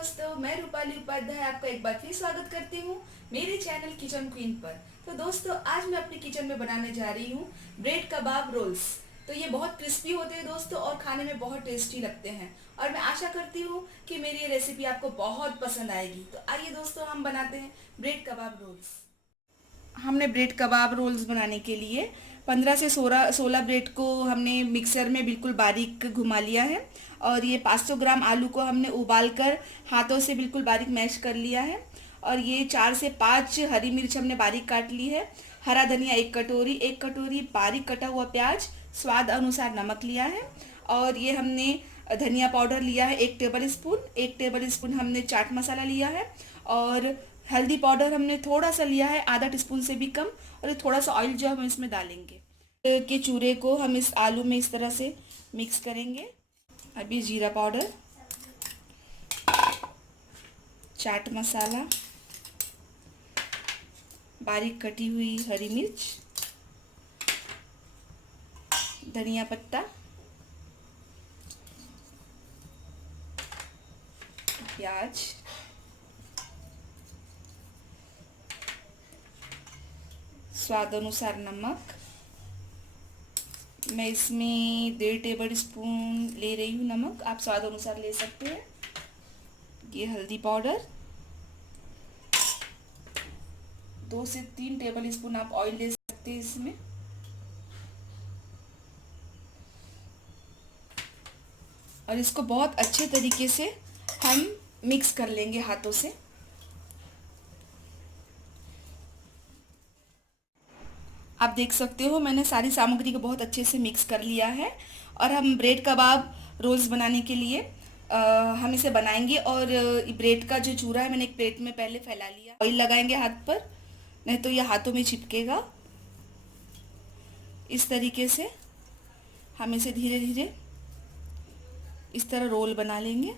दोस्तों, मैं रूपाली उपाध्याय आपका एक बार फिर स्वागत करती हूँ मेरे चैनल किचन क्वीन पर। तो दोस्तों, आज मैं अपने किचन में बनाने जा रही हूँ ब्रेड कबाब रोल्स। तो ये बहुत क्रिस्पी होते हैं दोस्तों और खाने में बहुत टेस्टी लगते हैं और मैं आशा करती हूँ कि मेरी ये रेसिपी आपको बहुत पसंद आएगी। तो आइए दोस्तों, हम बनाते हैं ब्रेड कबाब रोल्स। हमने ब्रेड कबाब रोल्स बनाने के लिए 15 से 16 ब्रेड को हमने मिक्सर में बिल्कुल बारीक घुमा लिया है और ये 500 ग्राम आलू को हमने उबालकर हाथों से बिल्कुल बारीक मैश कर लिया है और ये 4 से 5 हरी मिर्च हमने बारीक काट ली है। हरा धनिया एक कटोरी बारीक कटा हुआ प्याज, स्वाद अनुसार नमक लिया है और ये हमने धनिया पाउडर लिया है 1 टेबल स्पून हमने चाट मसाला लिया है और हल्दी पाउडर हमने थोड़ा सा लिया है, आधा टीस्पून से भी कम। और थोड़ा सा ऑयल जो हम इसमें डालेंगे के चूरे को हम इस आलू में इस तरह से मिक्स करेंगे। अभी जीरा पाउडर, चाट मसाला, बारीक कटी हुई हरी मिर्च, धनिया पत्ता, प्याज, स्वाद अनुसार नमक। मैं इसमें 1.5 टेबल स्पून ले रही हूँ नमक, आप स्वाद अनुसार ले सकते हैं। ये हल्दी पाउडर, 2 से 3 टेबल स्पून आप ऑयल ले सकते हैं इसमें। और इसको बहुत अच्छे तरीके से हम मिक्स कर लेंगे हाथों से। आप देख सकते हो मैंने सारी सामग्री को बहुत अच्छे से मिक्स कर लिया है और हम ब्रेड कबाब रोल्स बनाने के लिए हम इसे बनाएंगे। और ब्रेड का जो चूरा है मैंने एक प्लेट में पहले फैला लिया। ऑयल लगाएंगे हाथ पर, नहीं तो यह हाथों में चिपकेगा। इस तरीके से हम इसे धीरे धीरे इस तरह रोल बना लेंगे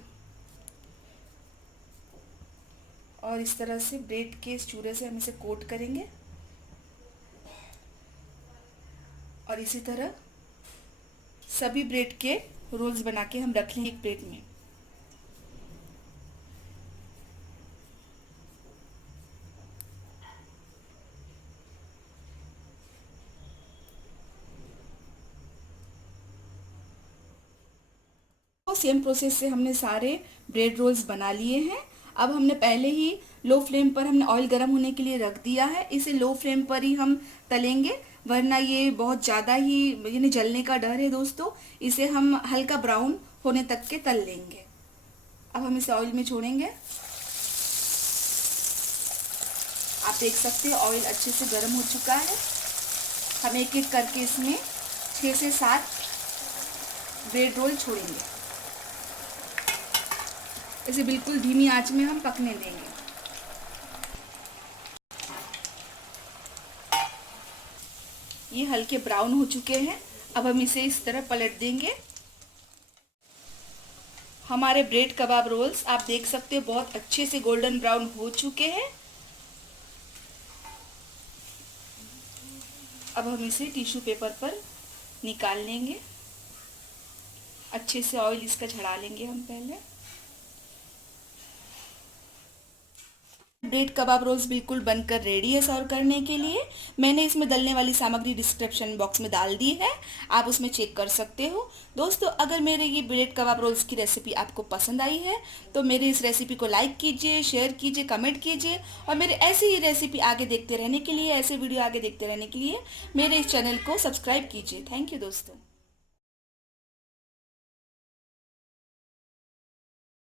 और इस तरह से ब्रेड के इस चूरे से हम इसे कोट करेंगे और इसी तरह सभी ब्रेड के रोल्स बना के हम रख लेंगे एक प्लेट में। तो सेम प्रोसेस से हमने सारे ब्रेड रोल्स बना लिए हैं। अब हमने पहले ही लो फ्लेम पर हमने ऑयल गर्म होने के लिए रख दिया है। इसे लो फ्लेम पर ही हम तलेंगे, वरना ये बहुत ज़्यादा ही यानी जलने का डर है दोस्तों। इसे हम हल्का ब्राउन होने तक के तल लेंगे। अब हम इसे ऑयल में छोड़ेंगे। आप देख सकते हैं ऑयल अच्छे से गर्म हो चुका है। हम एक एक करके इसमें 6 से 7 ब्रेड रोल छोड़ेंगे। इसे बिल्कुल धीमी आंच में हम पकने देंगे। ये हल्के ब्राउन हो चुके हैं। अब हम इसे इस तरह पलट देंगे। हमारे ब्रेड कबाब रोल्स आप देख सकते हो बहुत अच्छे से गोल्डन ब्राउन हो चुके हैं। अब हम इसे टिश्यू पेपर पर निकाल लेंगे। अच्छे से ऑयल इसका झड़ा लेंगे हम पहले। ब्रेड कबाब रोल्स बिल्कुल बनकर रेडी है सर्व करने के लिए। मैंने इसमें डलने वाली सामग्री डिस्क्रिप्शन बॉक्स में डाल दी है, आप उसमें चेक कर सकते हो। दोस्तों, अगर मेरे ये ब्रेड कबाब रोल्स की रेसिपी आपको पसंद आई है तो मेरे इस रेसिपी को लाइक कीजिए, शेयर कीजिए, कमेंट कीजिए और मेरे ऐसी ही रेसिपी आगे देखते रहने के लिए, ऐसे वीडियो आगे देखते रहने के लिए मेरे इस चैनल को सब्सक्राइब कीजिए। थैंक यू दोस्तों।